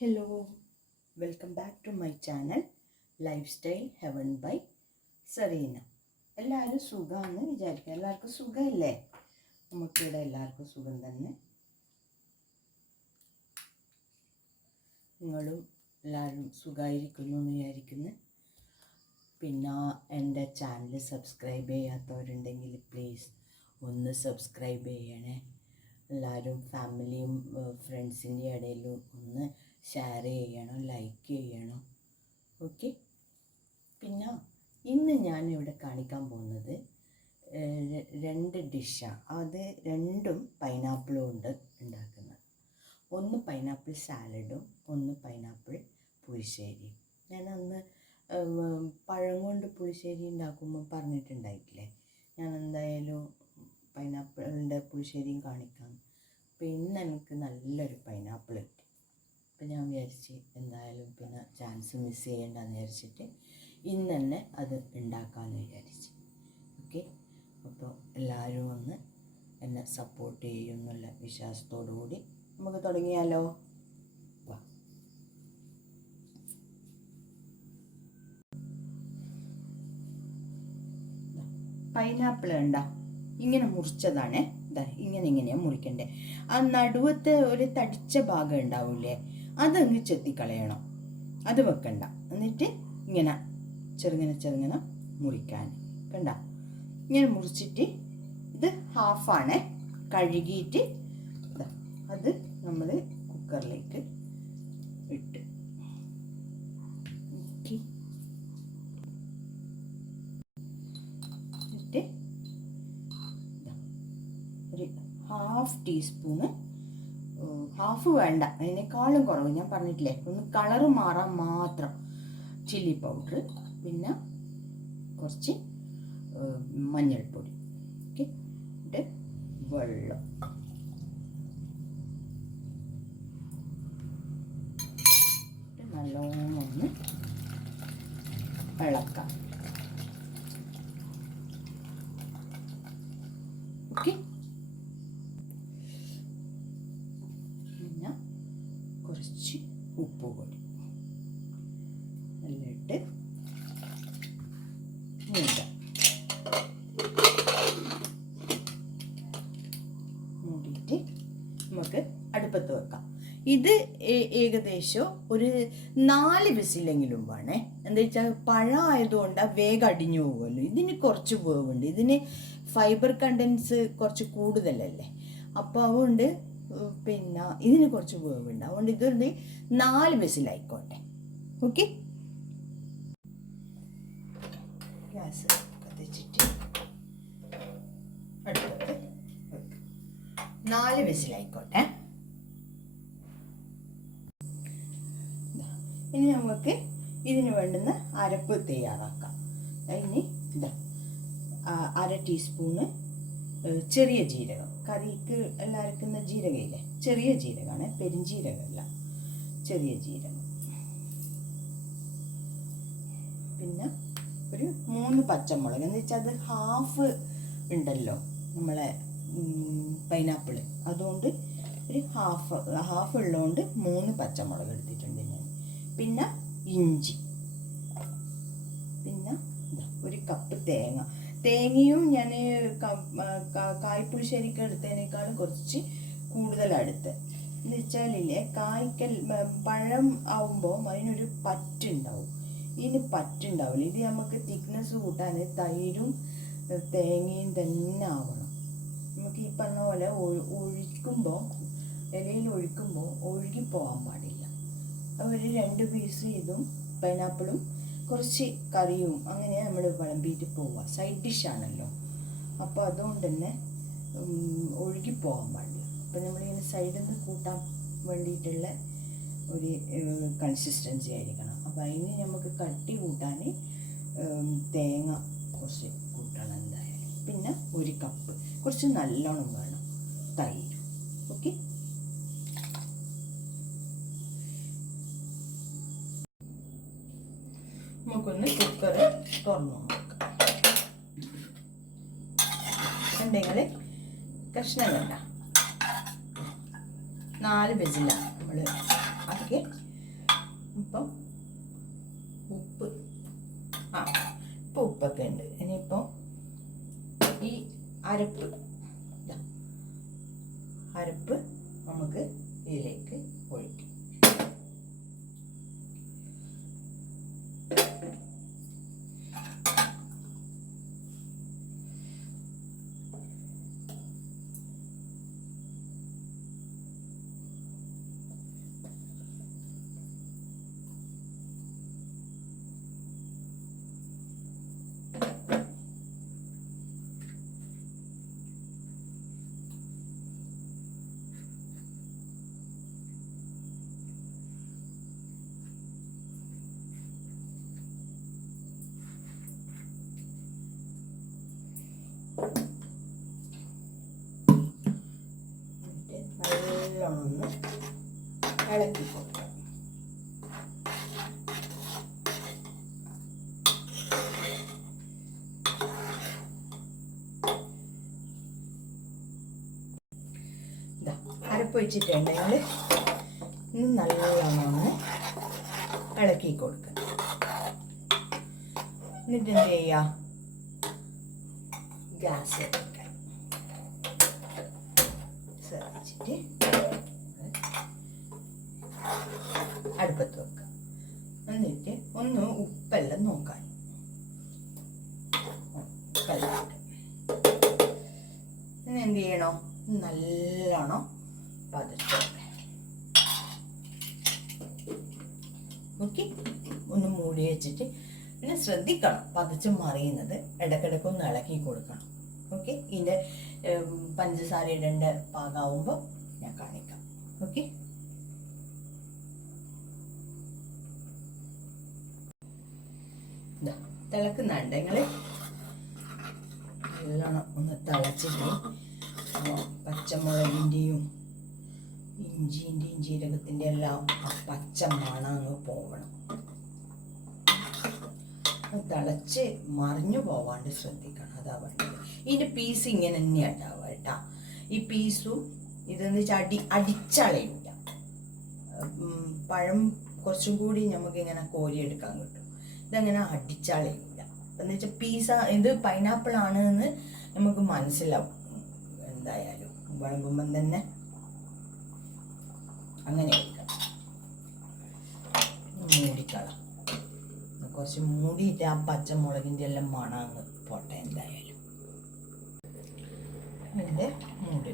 Hello, welcome back to my channel lifestyle heaven by Serena. എല്ലാവരും സുഖമാണെന്ന് വിചാരിക്കുക. എല്ലാവർക്കും സുഖമില്ലേ? നമുക്കിവിടെ എല്ലാവർക്കും സുഖം തന്നെ. നിങ്ങളും എല്ലാവരും സുഖമായിരിക്കുന്നു എന്ന് വിചാരിക്കുന്നു. പിന്നെ എൻ്റെ ചാനൽ സബ്സ്ക്രൈബ് ചെയ്യാത്തവരുണ്ടെങ്കിൽ പ്ലീസ് ഒന്ന് സബ്സ്ക്രൈബ് ചെയ്യണേ. എല്ലാവരും ഫാമിലിയും ഫ്രണ്ട്സിൻ്റെ ഇടയിലും ഒന്ന് ഷെയർ ചെയ്യണം, ലൈക്ക് ചെയ്യണം. ഓക്കെ. പിന്നെ ഇന്ന് ഞാനിവിടെ കാണിക്കാൻ പോകുന്നത് രണ്ട് ഡിഷാണ്. അത് രണ്ടും പൈനാപ്പിൾ കൊണ്ട് ഉണ്ടാക്കുന്നത്. ഒന്ന് പൈനാപ്പിൾ സാലഡും ഒന്ന് പൈനാപ്പിൾ പുളിശ്ശേരിയും. ഞാൻ അന്ന് പഴം കൊണ്ട് പുളിശ്ശേരി ഉണ്ടാക്കുമ്പോൾ പറഞ്ഞിട്ടുണ്ടായിട്ടില്ലേ. ഞാൻ എന്തായാലും പൈനാപ്പിളിൻ്റെ പുളിശ്ശേരിയും കാണിക്കാം. അപ്പോൾ ഇന്ന് എനിക്ക് നല്ലൊരു പൈനാപ്പിൾ കിട്ടി. അപ്പോൾ ഞാൻ വിചാരിച്ച് എന്തായാലും പിന്നെ ചാൻസ് മിസ് ചെയ്യേണ്ടെന്ന് വിചാരിച്ചിട്ട് ഇന്ന് തന്നെ അത് ഉണ്ടാക്കാമെന്ന് വിചാരിച്ച്. ഓക്കെ. അപ്പോൾ എല്ലാവരും ഒന്ന് എന്നെ സപ്പോർട്ട് ചെയ്യും എന്നുള്ള വിശ്വാസത്തോടു കൂടി നമുക്ക് തുടങ്ങിയാലോ. വാ. പൈനാപ്പിൾ ഉണ്ടോ ഇങ്ങനെ മുറിച്ചതാണേ. ഇങ്ങനെയാണ് മുറിക്കണ്ടേ. ആ നടുവത്തെ ഒരു തടിച്ച ഭാഗം ഉണ്ടാവില്ലേ, അതങ്ങ് ചെത്തിക്കളയണം. അത് വെക്കണ്ട. എന്നിട്ട് ഇങ്ങനെ ചെറുങ്ങനെ മുറിക്കാൻ കണ്ട. ഇങ്ങനെ മുറിച്ചിട്ട് ഇത് ഹാഫാണ് കഴുകിയിട്ട് അത് നമ്മൾ കുക്കറിലേക്ക് ഇട്ട് ഇട്ട് ഒരു ഹാഫ് ടീസ്പൂണ്, ഹാഫ് വേണ്ട അതിനേക്കാളും കുറവ്, ഞാൻ പറഞ്ഞിട്ടില്ലേ ഒന്ന് കളറ് മാറാൻ മാത്രം ചില്ലി പൗഡർ, പിന്നെ കുറച്ച് മഞ്ഞൾപ്പൊടി. ഓക്കെ. എന്നിട്ട് വെള്ളം നല്ലോണം ഒന്ന് ഇളക്കാം. ഓക്കെ. പിന്നെ കുറച്ച് ഉപ്പ് പൊടി എല്ലാം ഇട്ട് മൂടിയിട്ട് നമുക്ക് അടുപ്പത്ത് വെക്കാം. ഇത് ഏകദേശം ഒരു 4 വിസിലെങ്കിലും വേണേ. എന്താ വെച്ചാൽ പഴം ആയതുകൊണ്ട് വേഗം അടിഞ്ഞു പോകുമല്ലോ. ഇതിന് കുറച്ച് വേവുണ്ട്. ഇതിന് ഫൈബർ കണ്ടൻസ് കുറച്ച് കൂടുതലല്ലേ. അപ്പോൾ അതുകൊണ്ട് പിന്നെ ഇതിന് കുറച്ച് വേവുണ്ട്. അതുകൊണ്ട് ഇതൊരു 4 വിസിലായിക്കോട്ടെ. ഓക്കെ. ഗ്യാസ് കത്തിച്ചിട്ട് അടുപ്പത്ത് 4 വിസിലായിക്കോട്ടെ. ഇനി നമുക്ക് ഇതിന് വേണ്ടുന്ന അരപ്പ് തയ്യാറാക്കാം. അതിന് ഇതാ 1/2 ടീസ്പൂണ് ചെറിയ ജീരകം. കറിക്ക് എല്ലാം അരക്കുന്ന ജീരകയില്ലേ, ചെറിയ ജീരകമാണ്, പെരുംജീരകമല്ല, ചെറിയ ജീരകം. പിന്നെ ഒരു 3 പച്ചമുളക്. എന്ന് വെച്ചാൽ അത് ഹാഫ് ഉണ്ടല്ലോ നമ്മളെ പൈനാപ്പിൾ, അതുകൊണ്ട് ഒരു ഹാഫ് ഉള്ളതുകൊണ്ട് 3 പച്ചമുളക് എടുത്തിട്ടുണ്ട് ഞാൻ. പിന്നെ ഇഞ്ചി, പിന്നെ 1 കപ്പ് തേങ്ങയും ഞാൻ കായ്പുളിശ്ശേരിക്ക് എടുത്തതിനേക്കാളും കുറച്ച് കൂടുതലെടുത്ത്. എന്ന് വെച്ചാലില്ലേ, കായ്ക്കൽ പഴം ആവുമ്പോൾ അതിനൊരു പറ്റുണ്ടാവും, ഇതിന് പറ്റുണ്ടാവില്ല. ഇത് നമുക്ക് തിക്നെസ് കൂട്ടാൻ തൈരും തേങ്ങയും തന്നെ ആവണം. നമുക്ക് ഈ പറഞ്ഞ പോലെ ഒഴിക്കുമ്പോൾ, ഇലയിൽ ഒഴിക്കുമ്പോൾ ഒഴുകിപ്പോകാൻ പാടില്ല. ഒരു 2 പീസ് ഇതും പൈനാപ്പിളും കുറച്ച് കറിയും അങ്ങനെ നമ്മൾ വിളമ്പിയിട്ട് പോവുക. സൈഡ് ഡിഷാണല്ലോ. അപ്പോൾ അതുകൊണ്ട് തന്നെ ഒഴുകിപ്പോകാൻ പാടില്ല. അപ്പോൾ നമ്മളിങ്ങനെ സൈഡിൽ നിന്ന് കൂട്ടാൻ വേണ്ടിയിട്ടുള്ള ഒരു കൺസിസ്റ്റൻസി ആയിരിക്കണം. അപ്പോൾ അതിന് നമുക്ക് കട്ടി കൂട്ടാൻ തേങ്ങ കുറച്ച് കൂട്ടണം എന്തായാലും. പിന്നെ 1 കപ്പ് കുറച്ച് നല്ലോണം വേണം തൈര്. ഓക്കെ. നമുക്കൊന്ന് കുക്കർ തുറന്നു നോക്കാം. ഉണ്ടെങ്കിൽ കഷ്ണം വേണ്ട. 4 വിസിലാണ് നമ്മൾ ആക്കി ഇപ്പം ഉപ്പ് ഇപ്പം ഉപ്പൊക്കെ ഉണ്ട്. ഇനിയിപ്പോൾ ഈ അരപ്പ് നമുക്ക് ഇതിലേക്ക് ഒഴിക്കും. നല്ലോണം ഒന്ന് ഇളക്കി കൊടുക്കാം. അരപ്പൊഴിച്ചിട്ടുണ്ടെങ്കിൽ ഇന്ന് നല്ലോണം ഒന്ന് ഇളക്കി കൊടുക്കുക. എന്നിട്ട് എന്ത് ചെയ്യുക, ഗ്യാസ് ശ്രദ്ധിച്ചിട്ട് അടുപ്പത്ത് വെക്കുക. എന്നിട്ട് ഒന്ന് ഉപ്പെല്ലാം നോക്കാൻ, പിന്നെ എന്ത് ചെയ്യണോ, നല്ലോണം പതച്ച് ഓക്കെ ഒന്ന് മൂടി വെച്ചിട്ട്, പിന്നെ ശ്രദ്ധിക്കണം പതച്ച് മറിയുന്നത്, ഇടയ്ക്കിടയ്ക്ക് ഒന്ന് ഇളക്കി കൊടുക്കണം. ഓക്കെ, ഇതിൻ്റെ പഞ്ചസാര ഇടേണ്ട പാകമാകുമ്പോൾ ഞാൻ കാണിക്കാം. ഓക്കെ, ഇതാ തിളക്കുന്നുണ്ടെങ്കിൽ നല്ലോണം ഒന്ന് തിളച്ചിട്ട് പച്ചമുളകിൻ്റെയും ഇഞ്ചിൻ്റെയും ജീരകത്തിൻ്റെ എല്ലാം ആ പച്ച മണം അങ്ങ് പോകണം. തിളച്ച് മറിഞ്ഞു പോവാണ്ട് ശ്രദ്ധിക്കണം, അതാ വേണ്ടത്. ഇതിൻ്റെ പീസ് ഇങ്ങനെ തന്നെയാണ് ഉണ്ടാവുക കേട്ടാ. ഈ പീസും ഇതെന്ന് വെച്ചാൽ അടിച്ചളയില്ല. പഴം കുറച്ചും കൂടി നമുക്കിങ്ങനെ കോരിയെടുക്കാൻ കിട്ടും. ഇതങ്ങനെ അടിച്ചളയില്ല. എന്ന് വെച്ചാൽ ഇത് പൈനാപ്പിൾ ആണ് എന്ന് നമുക്ക് മനസ്സിലാവും എന്തായാലും വിളമ്പുമ്പം തന്നെ. അങ്ങനെ എടുക്കണം. മൂടിക്കളാം, കുറച്ച് മൂടിയിട്ട് ആ പച്ചമുളകിൻ്റെ എല്ലാം മണം അങ്ങ് പോട്ടെ എന്തായാലും. ഇതിൻ്റെ മൂടി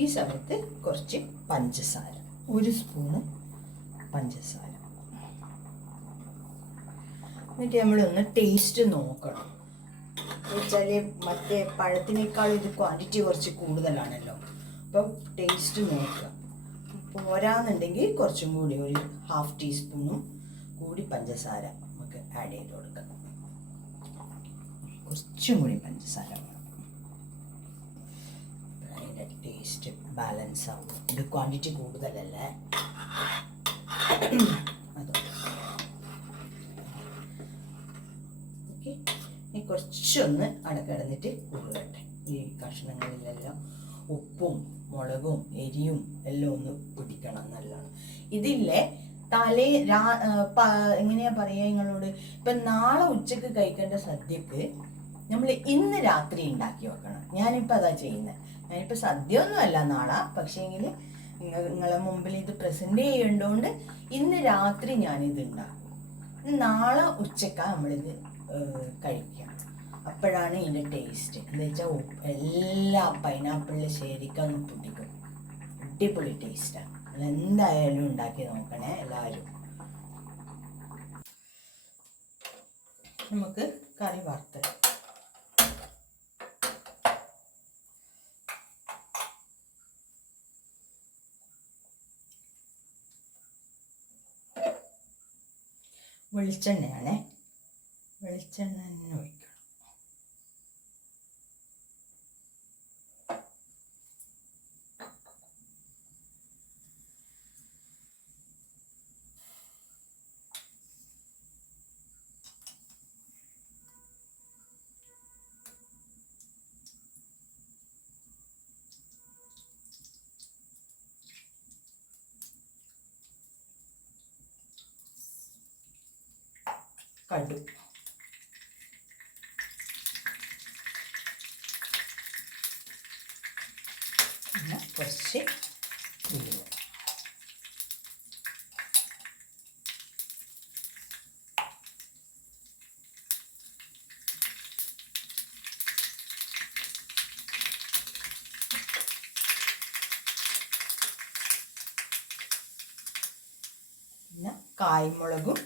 ഈ സമയത്ത് കുറച്ച് പഞ്ചസാര, 1 സ്പൂണ് പഞ്ചസാര. എന്നിട്ട് നമ്മളൊന്ന് ടേസ്റ്റ് നോക്കണം. വെച്ചാൽ മറ്റേ പഴത്തിനേക്കാൾ ഇത് ക്വാണ്ടിറ്റി കുറച്ച് കൂടുതലാണല്ലോ. അപ്പം ടേസ്റ്റ് നോക്കുക. പോരാന്നുണ്ടെങ്കിൽ കുറച്ചും കൂടി ഒരു 1/2 ടീസ്പൂണും കൂടി പഞ്ചസാര നമുക്ക് ആഡ് ചെയ്ത് കൊടുക്കാം. കുറച്ചും കൂടി പഞ്ചസാര വേണം, അതിൻ്റെ ടേസ്റ്റ് ബാലൻസ് ആവും. ഇത് ക്വാണ്ടിറ്റി കൂടുതലല്ലേ. അത് ഓക്കെ, ഇനി കുറച്ചൊന്ന് അടക്കിടന്നിട്ട് കുറുകട്ടെ. ഈ കഷ്ണങ്ങളിലെല്ലാം ഉപ്പും മുളകും എരിയും എല്ലാം ഒന്ന് പിടിക്കണം നല്ലോണം. ഇതില്ലേ എങ്ങനെയാ പറയുക നിങ്ങളോട്, ഇപ്പം നാളെ ഉച്ചക്ക് കഴിക്കേണ്ട സദ്യക്ക് നമ്മൾ ഇന്ന് രാത്രി ഉണ്ടാക്കി വെക്കണം. ഞാനിപ്പോൾ അതാ ചെയ്യുന്നത്. ഞാനിപ്പോൾ സദ്യ ഒന്നും അല്ല നാളെ, പക്ഷേങ്കിൽ നിങ്ങളെ മുമ്പിൽ ഇത് പ്രസൻറ്റ് ചെയ്യേണ്ടതുകൊണ്ട് ഇന്ന് രാത്രി ഞാനിത് ഉണ്ടാക്കും. നാളെ ഉച്ചക്കാണ് നമ്മളിത് കഴിക്കുക. അപ്പോഴാണ് ഇതിൻ്റെ ടേസ്റ്റ്. എന്താ വെച്ചാൽ എല്ലാ പൈനാപ്പിളിൽ ശരിക്കും പിടിക്കും. അടിപൊളി ടേസ്റ്റാണ്. എന്തായാലും ഉണ്ടാക്കി നോക്കണേ എല്ലാവരും. നമുക്ക് കറി വറുത്തിടാം. വെളിച്ചെണ്ണയാണേ, വെളിച്ചെണ്ണ തന്നെ ഒഴിക്കണം. കടു, പിന്നെ കുറച്ച് ഉലുവ. പിന്നെ കായ്മുളകും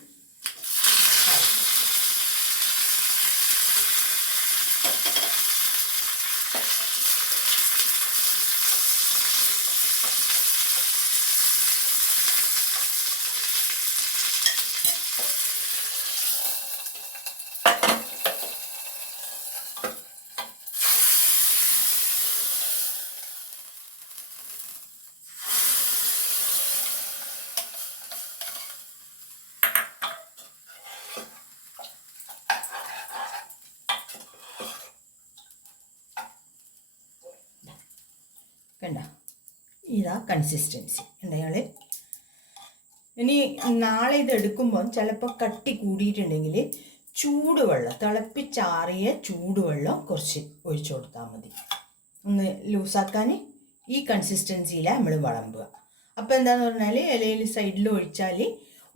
കണ്ട, ഇതാ കൺസിസ്റ്റൻസി ഉണ്ടയാൾ. ഇനി നാളെ ഇത് എടുക്കുമ്പോൾ ചിലപ്പോൾ കട്ടി കൂടിയിട്ടുണ്ടെങ്കിൽ ചൂടുവെള്ളം, തിളപ്പിച്ചാറിയ ചൂടുവെള്ളം കുറച്ച് ഒഴിച്ചു കൊടുത്താൽ മതി, ഒന്ന് ലൂസാക്കാൻ. ഈ കൺസിസ്റ്റൻസിയിലാണ് നമ്മൾ വിളമ്പുക. അപ്പോൾ എന്താണെന്ന് പറഞ്ഞാൽ ഇലയിൽ സൈഡിൽ ഒഴിച്ചാൽ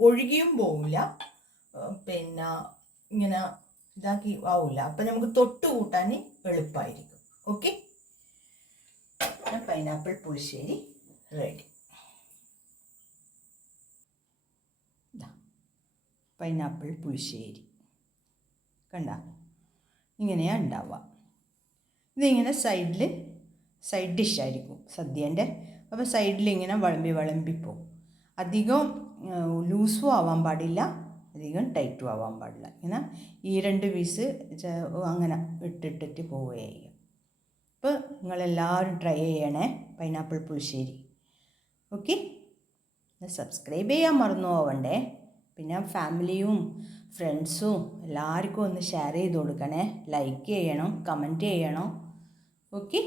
ഒഴുകിയും പോവില്ല, പിന്നെ ഇങ്ങനെ ഇതാക്കി ആവില്ല. അപ്പം നമുക്ക് തൊട്ട് കൂട്ടാൻ എളുപ്പമായിരിക്കും. ഓക്കെ, പൈനാപ്പിൾ പുളിശ്ശേരി റെഡി. പൈനാപ്പിൾ പുളിശ്ശേരി കണ്ട, ഇങ്ങനെയാണ് ഉണ്ടാവുക. ഇതിങ്ങനെ സൈഡ് ഡിഷായിരിക്കും സദ്യേൻ്റെ. അപ്പോൾ സൈഡിൽ ഇങ്ങനെ വിളമ്പിപ്പോവും. അധികം ലൂസും ആവാൻ പാടില്ല, അധികം ടൈറ്റും ആവാൻ പാടില്ല. ഇങ്ങനെ ഈ 2 പീസ് അങ്ങനെ ഇട്ടിട്ടിട്ട് പോവുകയും. അപ്പോൾ നിങ്ങളെല്ലാവരും ട്രൈ ചെയ്യണേ പൈനാപ്പിൾ പുളിശ്ശേരി. ഓക്കെ, സബ്സ്ക്രൈബ് ചെയ്യാൻ മറന്നു പോവണ്ടേ. പിന്നെ ഫാമിലിയും ഫ്രണ്ട്സും എല്ലാവർക്കും ഒന്ന് ഷെയർ ചെയ്ത് കൊടുക്കണേ. ലൈക്ക് ചെയ്യണം, കമൻറ്റ് ചെയ്യണം. ഓക്കെ.